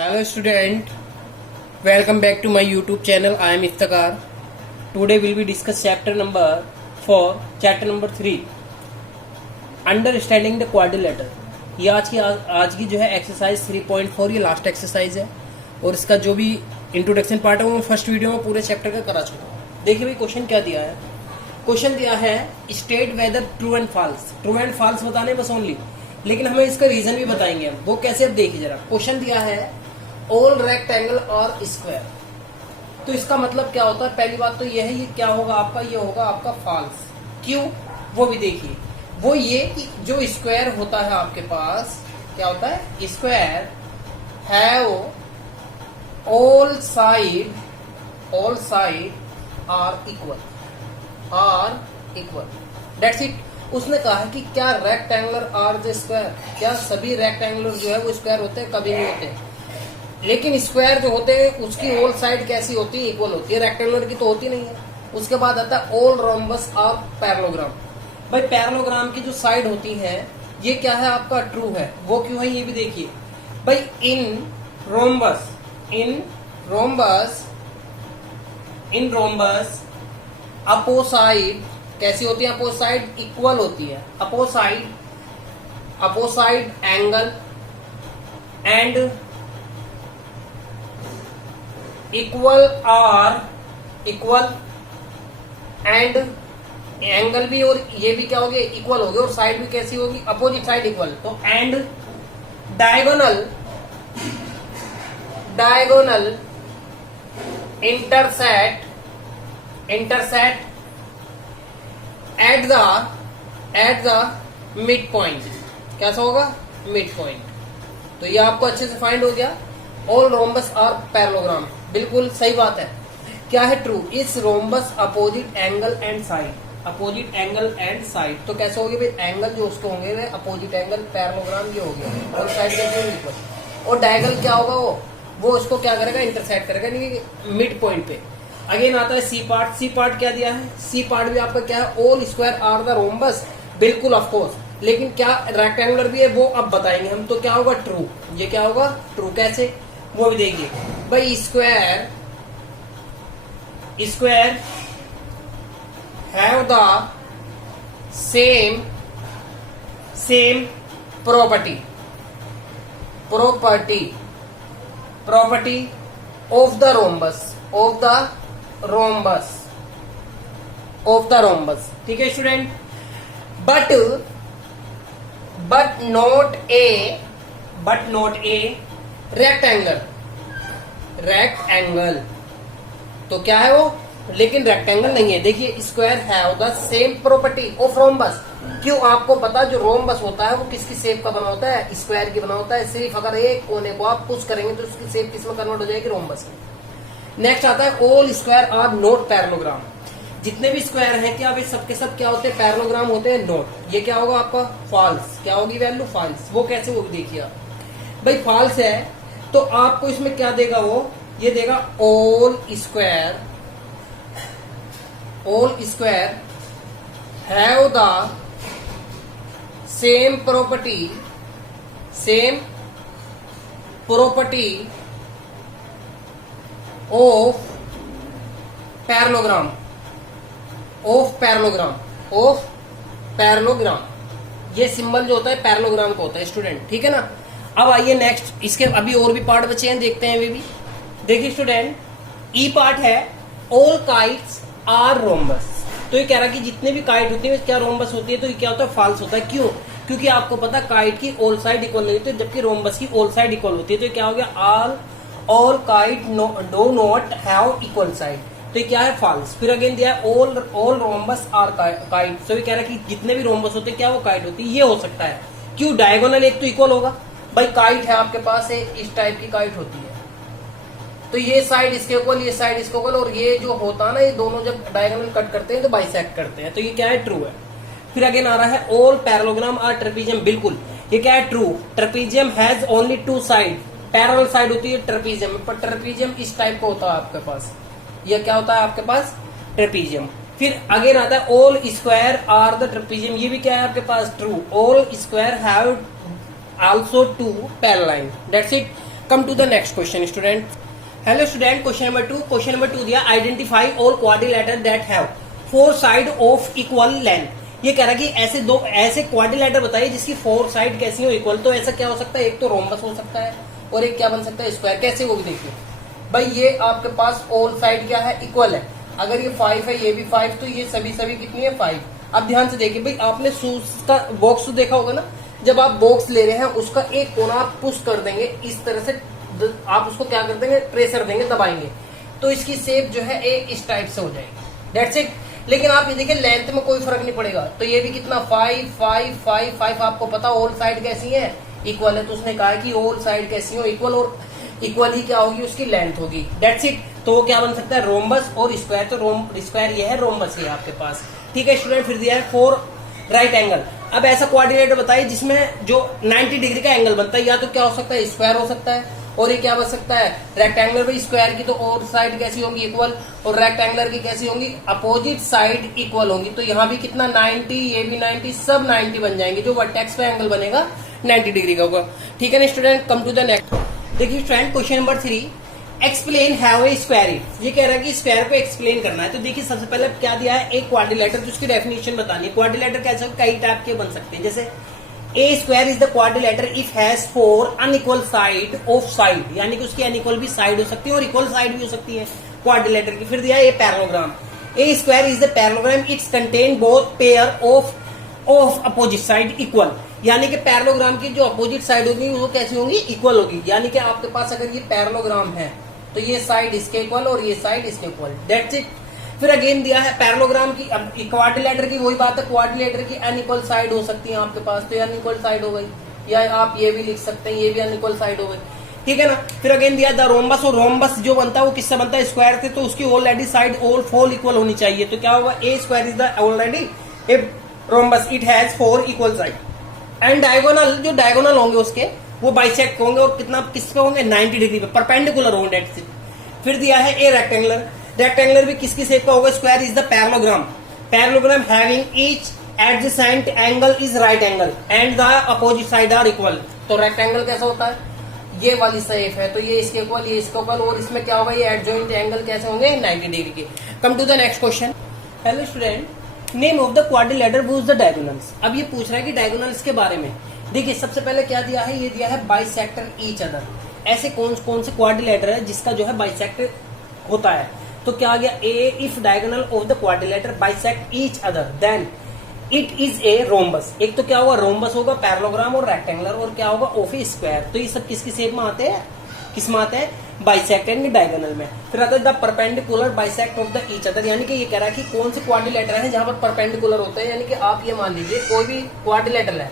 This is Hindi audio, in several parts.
Hello student, welcome back to my YouTube channel. I am Iftikhar. Today we will be discuss chapter number 4, chapter number 3, Understanding the Quadrilateral. ये आज की जो है एक्सरसाइज 3.4 ये लास्ट एक्सरसाइज है और इसका जो भी इंट्रोडक्शन पार्ट है वो मैं फर्स्ट वीडियो में पूरे चैप्टर का करा चुका हूँ. देखिए भाई क्वेश्चन क्या दिया है. क्वेश्चन दिया है state whether true and false बताने बस ओनली, लेकिन हमें इसका रीजन भी बताएंगे हम. वो कैसे अब देखिए जरा. क्वेश्चन दिया है ऑल रेक्टेंगल और स्क्वायर. तो इसका मतलब क्या होता है. पहली बात तो यह है ये क्या होगा आपका, ये होगा आपका फॉल्स. क्यों वो भी देखिए. वो ये कि जो स्क्वायर होता है आपके पास क्या होता है, square have all side are equal that's it. उसने कहा है कि क्या रेक्टेंगुलर आर द स्क्वायर, क्या सभी रेक्टेंगुलर जो है वो स्क्वायर होते हैं, कभी नहीं होते. लेकिन स्क्वायर जो होते हैं उसकी ऑल साइड कैसी होती है, इक्वल होती है. रेक्टेंगुलर की तो होती नहीं है. उसके बाद आता है ऑल रोम्बस और पैरेललोग्राम. भाई पैरेललोग्राम की जो साइड होती है ये क्या है आपका, ट्रू है. वो क्यों है ये भी देखिए. भाई इन रोम्बस अपोसाइड कैसी होती है, अपोसाइड इक्वल होती है. Opposite angle and equal and angle भी और ये भी क्या होगी, इक्वल होगी. और साइड भी कैसी होगी, अपोजिट साइड इक्वल. तो and diagonal intersect at the mid point. कैसा होगा, मिड पॉइंट. तो ये आपको अच्छे से फाइंड हो गया. All rhombus are parallelogram. बिल्कुल सही बात है. क्या है, ट्रू. इस rhombus opposite angle and side. तो कैसे होगी भाई, एंगल जो उसके होंगे वे अपोजिट एंगल, पैरेललोग्राम ये हो गया. और साइड कैसे इक्वल. और डायगोनल क्या होगा, वो उसको क्या करेगा, इंटरसेक्ट करेगा नहीं मिड पॉइंट पे. अगेन आता है सी पार्ट क्या दिया है. सी पार्ट भी आपका क्या है, all square are the rhombus. बिल्कुल ऑफकोर्स. लेकिन क्या रेक्टेंगुलर भी है वो अब बताएंगे हम. तो क्या होगा, ट्रू. ये क्या होगा, ट्रू. कैसे वो भी देखिए भाई. Square have the same property of the rhombus. ठीक है student. But not a rectangle. तो क्या है वो, लेकिन रेक्टेंगल नहीं है. देखिए square have the same property of rhombus. क्यों, आपको पता जो रोम्बस होता है वो किसकी शेप का बना होता है, स्क्वायर की बना होता है. सिर्फ अगर एक कोने को आप पुश करेंगे तो उसकी शेप किस में कन्वर्ट हो जाएगी, रोम्बस में. नेक्स्ट आता है all square are not parallelogram. जितने भी स्क्वायर हैं क्या वे सबके सब क्या होते हैं, पैरेललोग्राम होते हैं, नॉट. ये क्या होगा आपका, फॉल्स. क्या होगी वैल्यू, फॉल्स. वो कैसे, वो भी देखिए आप. भाई फॉल्स है तो आपको इसमें क्या देगा, वो ये देगा all square have the same property of parallelogram. ये सिंबल जो होता है पैरेललोग्राम का होता है स्टूडेंट. ठीक है ना. अब आइए नेक्स्ट. इसके अभी और भी पार्ट बचे हैं, देखते हैं वे भी. देखिए स्टूडेंट, ई पार्ट है ऑल काइट्स आर रोम्बस. तो ये कह रहा है कि जितने भी काइट होती है क्या रोम्बस होती है. तो ये क्या होता है, फॉल्स होता है. क्यों, क्योंकि आपको पता काइट की ऑल साइड इक्वल नहीं होती, जबकि रोम्बस की ऑल साइड इक्वल होती है. तो क्या हो गया, all kite do not have equal side. तो ये क्या है, फॉल्स. फिर अगेन दिया है ऑल रोम्बस आर काइट. तो ये कह रहा है कि जितने भी रोम्बस होते हैं क्या वो काइट होती है. ये हो सकता है. क्यों, डायगोनल एक तो इक्वल होगा. भाई काइट है आपके पास, इस टाइप की काइट होती है. तो ये साइड इसके इक्वल, ये साइड इसके इक्वल. और ये जो होता है ना, ये दोनों जब डायगोनल कट करते हैं तो बाइसेक्ट करते हैं. तो ये क्या है, ट्रू है. फिर अगेन आ रहा है ऑल पैरेललोग्राम आर ट्रेपीजियम. बिल्कुल ये क्या है, true. Trapezium has only two side. Parallel side होती है ट्रेपीजियम, पर ट्रेपीजियम इस टाइप का होता है आपके पास. ये क्या होता है आपके पास, ट्रेपीजियम. फिर अगेन आता है all square are the trapezium. ये भी क्या है आपके पास, true. All square have also two parallel line. That's it. Come to the next question student. Hello student, question number 2 दिया, identify all quadrilateral that have 4 side of equal length. ये कह रहा है कि ऐसे क्वाड्रिलेटर बताइए जिसकी 4 साइड कैसी हो इक्वल। तो ऐसा क्या हो सकता है, एक तो रोम्बस हो सकता है और एक क्या बन सकता है, स्क्वायर। कैसे वो भी देखिए भाई, ये आपके पास ऑल साइड क्या है, इक्वल है। अगर ये 5 है, ये भी 5, तो ये सभी कितनी है, 5। अब ध्यान से देखिए भाई, आपने शूज का बॉक्स तो देखा होगा ना, जब आप बॉक्स ले रहे हैं उसका एक कोना आप पुश कर देंगे इस तरह से, आप उसको क्या कर देंगे, प्रेशर देंगे, दबाएंगे, तो इसकी शेप जो है इस टाइप से हो जाएगी। That's it. लेकिन आप ये देखिए लेंथ में कोई फर्क नहीं पड़ेगा, तो ये भी कितना 5 5 5 5। आपको पता ऑल साइड कैसी है, इक्वल है, तो उसने कहा कि ऑल साइड कैसी हो, इक्वल, और इक्वल ही क्या होगी, उसकी लेंथ होगी। That's it. तो वो क्या बन सकता है, रोम्बस और स्क्वायर। तो स्क्वायर ये है, रोम्बस ये आपके पास। ठीक है स्टूडेंट, फिर दिया है 4 राइट एंगल। अब ऐसा क्वाड्रिलेटर बताइए जिसमें जो 90 डिग्री का एंगल बनता है, या तो क्या हो सकता है, स्क्वायर हो सकता है, और ये क्या बन सकता है, रेक्टेंगुलर। भाई स्क्वायर की तो और साइड कैसी होंगी, इक्वल, और रेक्टेंगुलर की कैसी होंगी, अपोजिट साइड इक्वल होंगी। तो यहाँ भी कितना 90, ये भी 90, सब 90 बन जाएंगे। जो वर्टेक्स पे एंगल बनेगा 90 डिग्री का होगा। ठीक है ना student, come to the next. देखिए student, question number 3, explain have a square it. ये कह रहा है कि स्क्वायर को एक्सप्लेन करना है। तो देखिए सबसे पहले क्या दिया है, एक क्वाड्रिलेटर, तो उसकी डेफिनेशन बतानी है। क्वाड्रिलेटर कैसे कई टाइप के बन सकते हैं, जैसे a square is the quadrilateral if has 4 unequal side of side, यानी कि उसकी अनइक्वल भी साइड हो सकती है और इक्वल साइड भी हो सकती है क्वाड्रिलेटर की। फिर दिया है parallelogram, A square is the parallelogram it's contain both pair of opposite side equal, यानी कि पैरेललोग्राम की जो अपोजिट साइड होगी वो कैसी होंगी, इक्वल होगी। यानी कि आपके पास अगर ये पैरेललोग्राम है तो ये साइड इसके इक्वल और ये साइड इसके इक्वल। That's it. फिर अगेन दिया है पैरेललोग्राम की, अब क्वाड्रिलेटर की वही बात है, क्वाड्रिलेटर की अनइक्वल साइड हो सकती है आपके पास, तो ये अनइक्वल साइड हो गई, या आप ये भी लिख सकते हैं, ये भी अनइक्वल साइड हो गई। ठीक है ना। फिर अगेन दिया द रोम्बस, और रोम्बस जो बनता है वो किससे बनता है, स्क्वायर से, तो उसकी ऑलरेडी साइड ऑल 4 इक्वल होनी चाहिए। तो क्या होगा, a square is the already a rhombus, it has 4 equal side. And diagonal, जो डायगोनल होंगे उसके वो बाइसेक्ट होंगे, और कितना किसके होंगे, 90 डिग्री पे परपेंडिकुलर होंगे। That's it. फिर दिया है ए रेक्टेंगुलर, रेक्टेंगुलर भी किसकी शेप का होगा, square is the parallelogram, parallelogram having each adjacent angle is right angle and the opposite side are equal. तो रेक्टेंगल कैसा होता है, ये वाली शेप है, तो ये इसके इक्वल, ये इसके इक्वल, और इसमें क्या होगा, ये एडजॉइंट एंगल कैसे होंगे, 90 डिग्री के। Come to the next question. Hello student, name of the quadrilateral which the diagonals. अब ये पूछ रहा है कि डायगोनल्स के बारे में। देखिए सबसे पहले क्या दिया है, ये दिया है बाइसेक्टर ईच अदर। ऐसे कौन से क्वाड्रिलेटर है जिसका जो है बाइसेक्ट होता है। तो क्या आ गया, a if diagonal of the quadrilateral bisect each other then it is a rhombus. एक तो क्या होगा, रोम्बस होगा, पैरेललोग्राम और रेक्टेंगुलर, और क्या होगा, ऑफ ए स्क्वायर। तो ये सब किसकी शेप में आते हैं, किस में आते हैं, बाइसेक्ट एंड डायगोनल में। फिर आता है the perpendicular bisect of the each other, यानी कि ये कह रहा है कि कौन से क्वाड्रिलेटर है जहां पर परपेंडिकुलर होते हैं। यानी कि आप ये मान लीजिए कोई भी क्वाड्रिलेटर है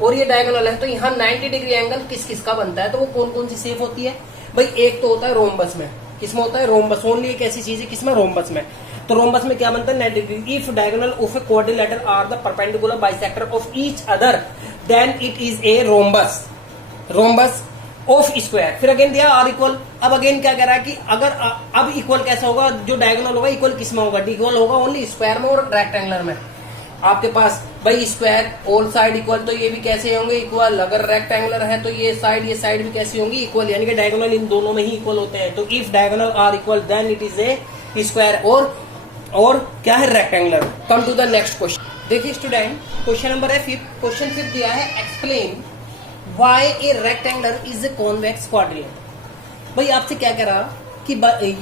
और ये डायगोनल है, तो यहाँ 90 डिग्री एंगल किस का बनता है, तो वो कौन कौन सी शेप होती है भाई। एक तो होता है रोम्बस में, किसमें होता है, रोम्बस। ओनली एक ऐसी चीज है किसमें, रोम्बस में। तो रोम्बस में क्या बनता है, 90 degree. If diagonal of a quadrilateral are the perpendicular bisector of each other then it is a rhombus, rhombus of square. फिर अगेन दिया आर इक्वल। अब अगेन क्या कह रहा है कि अगर अब इक्वल कैसा होगा, जो डायगोनल होगा इक्वल किसमें होगा, इक्वल होगा ओनली स्क्वायर में और रेक्टेंगुलर में। आपके पास भाई स्क्वायर ऑल साइड इक्वल, तो ये भी कैसे होंगे, इक्वल। अगर रेक्टेंगुलर है तो ये साइड भी कैसी होंगी, इक्वल, यानी कि डायगोनल इन दोनों में ही इक्वल होते हैं। तो if diagonal are equal then it is a square और क्या है, rectangular. Come to the next question. देखिए स्टूडेंट, क्वेश्चन नंबर है 5। क्वेश्चन 5 दिया है, explain why a rectangular is a convex quadrilateral. भाई आपसे क्या कह रहा कि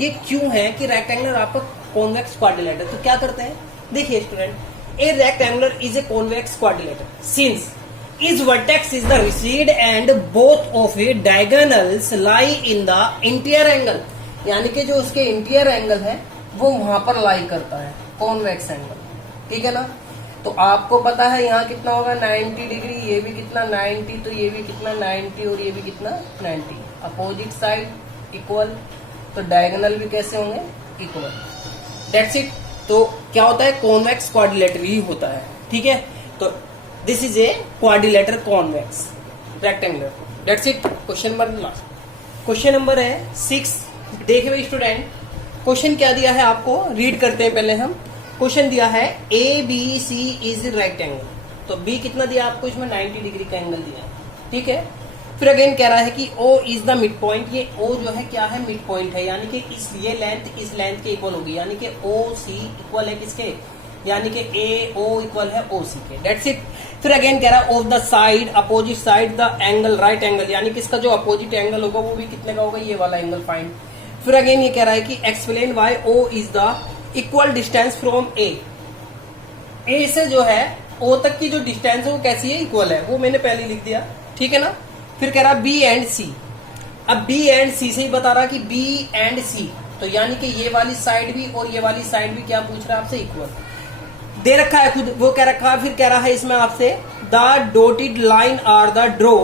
ये क्यों है कि रेक्टेंगुलर आपका कॉन्वेक्स क्वाड्रिलेटर। तो क्या करते हैं, देखिए student, a rectangular is a convex quadrilateral since its vertex is the recede and both of its diagonals lie in the interior angle, यानी कि जो उसके इंटीरियर एंगल है वो वहां पर लाई करता है, कॉन्वेक्स एंगल। ठीक है ना। तो आपको पता है यहाँ कितना होगा, 90 डिग्री, ये भी कितना 90, तो ये भी कितना 90 और ये भी कितना 90। अपोजिट साइड इक्वल, तो डायगोनल भी कैसे होंगे, इक्वल। That's it. तो क्या होता है, कॉन्वेक्स क्वाड्रिलेटर ही होता है। ठीक है। तो this is a quadrilateral convex rectangular. That's it. Question number last, question number है 6। देखिए स्टूडेंट, क्वेश्चन क्या दिया है आपको, रीड करते हैं पहले हम। क्वेश्चन दिया है A B C is rectangle. तो बी कितना दिया आपको, इसमें 90 डिग्री का एंगल दिया है। ठीक है। फिर अगेन कह रहा है कि O is the mid point, ये O जो है क्या है, मिड पॉइंट है, यानी कि ये लेंथ इस लेंथ के इक्वल होगी, यानी कि OC इक्वल है किसके, यानी कि AO इक्वल है OC के, दैट्स इट। फिर अगेन कह रहा है of the side opposite side the angle right angle, यानी कि इसका जो अपोजिट एंगल होगा वो भी कितने का होगा, ये वाला एंगल फाइंड। फिर अगेन ये कह रहा है कि explain why O is the equal distance from A से जो है O तक की जो डिस्टेंस है वो कैसी है, इक्वल है, वो मैंने पहले लिख दिया, ठीक है ना। फिर कह रहा B एंड C, अब B एंड C से ही बता रहा कि B एंड C, तो यानी कि ये वाली साइड भी और ये वाली साइड भी क्या पूछ रहा है आपसे, इक्वल दे रखा है खुद, वो कह रखा है। फिर कह रहा है इसमें आपसे the dotted line are the draw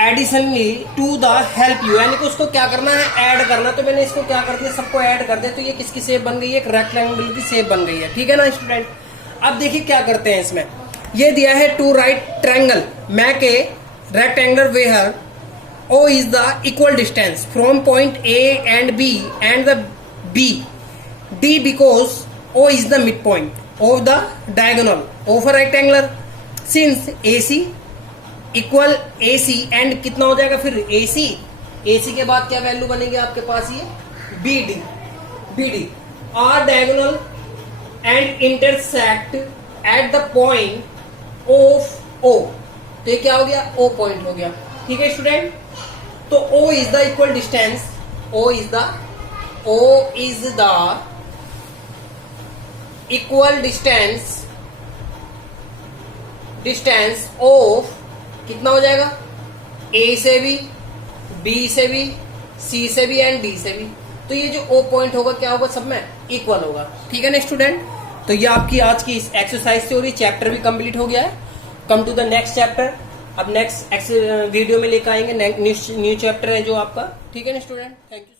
additionally to the help you, यानी कि उसको क्या करना है, ऐड करना। तो मैंने इसको क्या कर दिया, सबको ऐड कर दिया, तो ये किसकी शेप बन गई है, एक रेक्टेंगल की शेप बन गई है, ठीक है ना स्टूडेंट। अब देखिए क्या करते हैं इसमें, ये दिया है two right triangle make a rectangular where O is the equal distance from point A and B and the D because O is the midpoint of the diagonal of a rectangular. Since AC equal AC and कितना हो जाएगा फिर AC के बाद क्या वैल्यू बनेगी आपके पास, ये BD are diagonal and intersect at the point of O, तो ये क्या हो गया, O पॉइंट हो गया, ठीक है स्टूडेंट। तो O is the equal distance, O is the equal distance of कितना हो जाएगा, A से भी, B से भी, C से भी एंड D से भी। तो ये जो O पॉइंट होगा क्या होगा, सब में इक्वल होगा, ठीक है ना स्टूडेंट। तो ये आपकी आज की इस एक्सरसाइज से हो रही, चैप्टर भी कंप्लीट हो गया है। Come to the next chapter, अब नेक्स्ट वीडियो में लेकर आएंगे न्यू चैप्टर है जो आपका, ठीक है ना स्टूडेंट। Thank you.